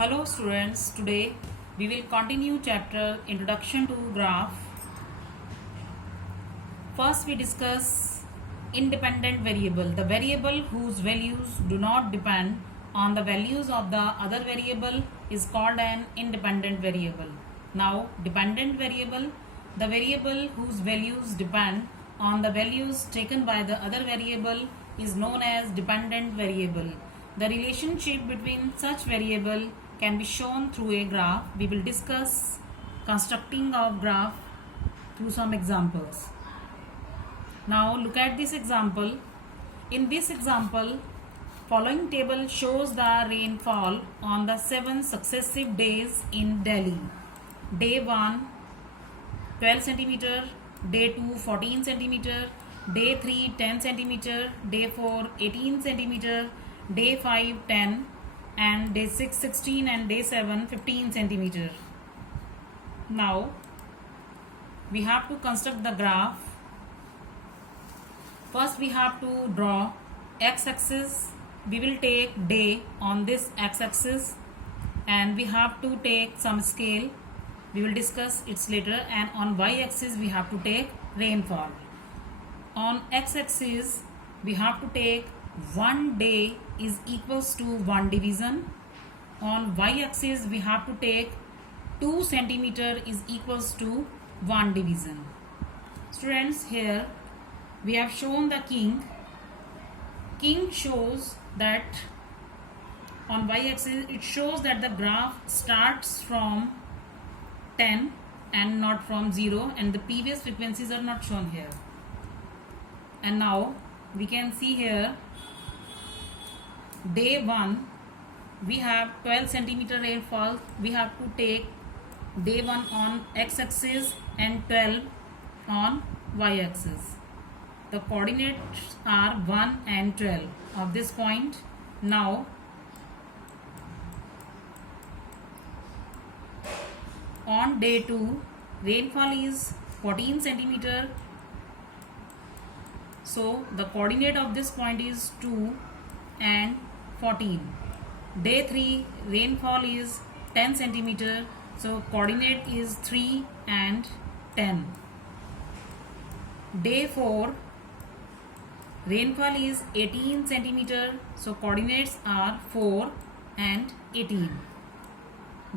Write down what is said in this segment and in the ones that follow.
Hello students, today we will continue chapter Introduction to Graph. First we discuss independent variable, the variable whose values do not depend on the values of the other variable is called an independent variable. Now dependent variable, the variable whose values depend on the values taken by the other variable is known as dependent variable. The relationship between such variable can be shown through a graph. We will discuss constructing of graph through some examples. Now look at this example. In this example, following table shows the rainfall on the 7 successive days in Delhi. Day 1 12 centimeter, day 2 14 centimeter, day 3 10 centimeter, day 4 18 centimeter, day 5 10, and day 6 16, and day 7 15 centimeter. Now we have to construct the graph. First we have to draw x-axis. We will take day on this x-axis and we have to take some scale. We will discuss it later. And on y-axis we have to take rainfall. On x-axis we have to take one day is equals to one division. On y-axis we have to take 2 centimeter is equals to one division. Students, here we have shown the king. King shows that on y-axis it shows that the graph starts from 10 and not from 0, and the previous frequencies are not shown here. And now we can see here day 1 we have 12 centimeter rainfall. We have to take day 1 on x-axis and 12 on y-axis. The coordinates are 1 and 12 of this point. Now on day 2 rainfall is 14 centimeter. So the coordinate of this point is 2 and 14. Day 3 rainfall is 10 centimeter. So coordinate is 3 and 10. Day 4 rainfall is 18 centimeter. So coordinates are 4 and 18.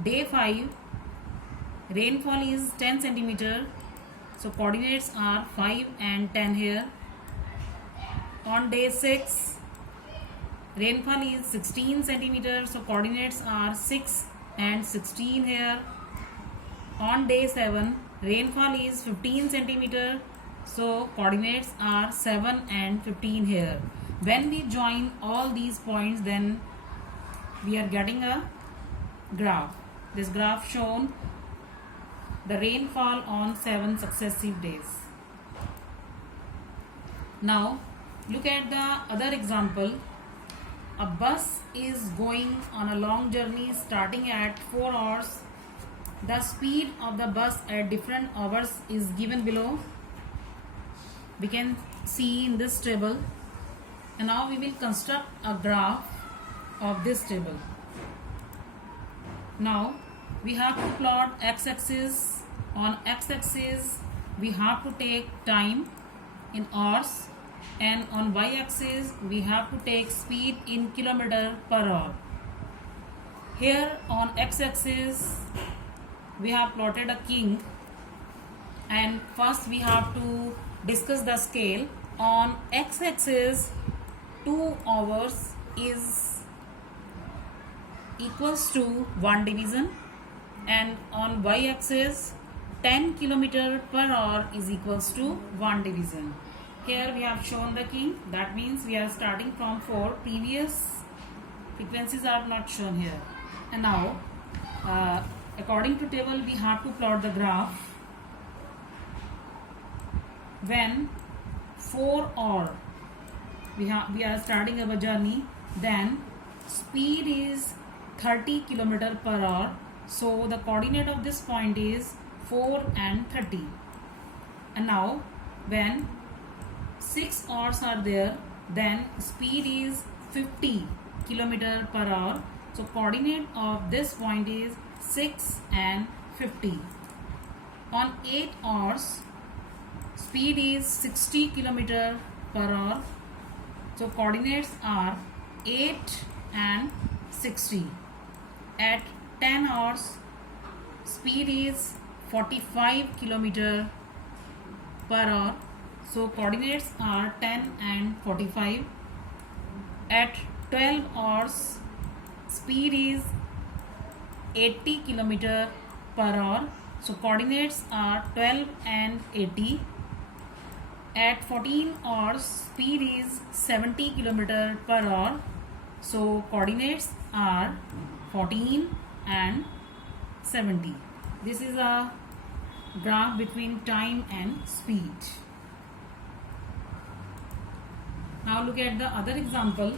Day 5 rainfall is 10 centimeter. So coordinates are 5 and 10 here. On day 6 rainfall is 16 centimeter. So coordinates are 6 and 16 here. On day 7 rainfall is 15 centimeter. So coordinates are 7 and 15 here. When we join all these points, then we are getting a graph. This graph shown the rainfall on 7 successive days. Now look at the other example. A bus is going on a long journey starting at 4 hours. The speed of the bus at different hours is given below. We can see in this table. And now we will construct a graph of this table. Now we have to plot x-axis. On x-axis we have to take time in hours, and on y-axis we have to take speed in kilometer per hour. Here on x-axis we have plotted a king, and first we have to discuss the scale. On x-axis 2 hours is equals to 1 division, and on y-axis 10 kilometer per hour is equals to 1 division. Here we have shown the king. That means we are starting from 4. Previous frequencies are not shown here. And now according to table we have to plot the graph. When 4 hour we are starting our journey, then speed is 30 kilometer per hour. So the coordinate of this point is 4 and 30. And now when 6 hours are there, then speed is 50 kilometer per hour. So coordinate of this point is 6 and 50. On 8 hours, speed is 60 km per hour. So coordinates are 8 and 60. At 10 hours, speed is 45 km per hour. So coordinates are 10 and 45. At 12 hours, speed is 80 km per hour. So coordinates are 12 and 80. At 14 hours, speed is 70 km per hour. So coordinates are 14 and 70. This is a graph between time and speed. Now look at the other example.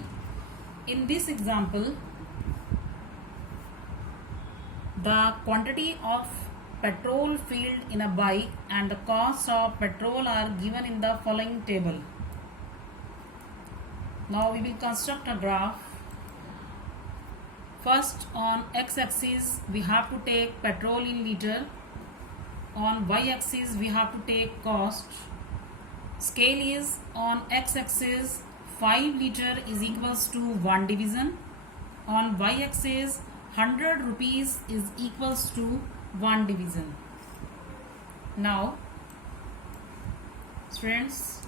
In this example, the quantity of petrol filled in a bike and the cost of petrol are given in the following table. Now we will construct a graph. First, on x-axis we have to take petrol in liter. On y-axis we have to take cost. Scale is on x-axis 5 liter is equals to 1 division. On y-axis 100 rupees is equals to 1 division. Now students,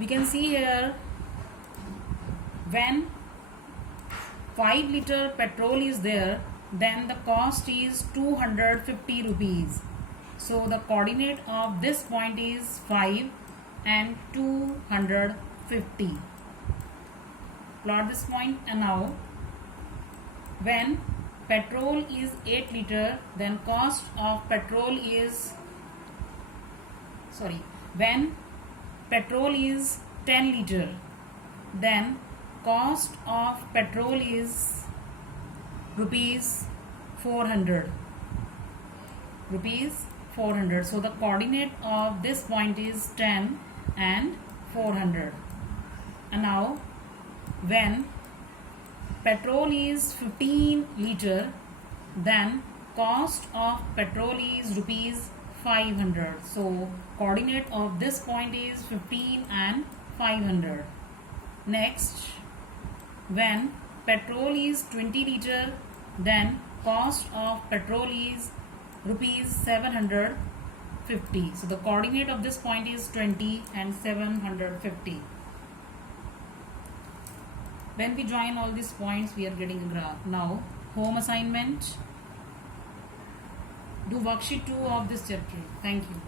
we can see here when 5 liter petrol is there, then the cost is 250 rupees. So the coordinate of this point is 5 and 250. Plot this point. And now when petrol is 8 liter, then cost of petrol is when petrol is 10 liter, then cost of petrol is rupees 400. So the coordinate of this point is 10 and 400. And now when petrol is 15 liter, then cost of petrol is rupees 500. So coordinate of this point is 15 and 500. Next, when petrol is 20 liter, then cost of petrol is rupees 750. So the coordinate of this point is 20 and 750. When we join all these points, we are getting a graph. Now home assignment, do worksheet 2 of this chapter. Thank you.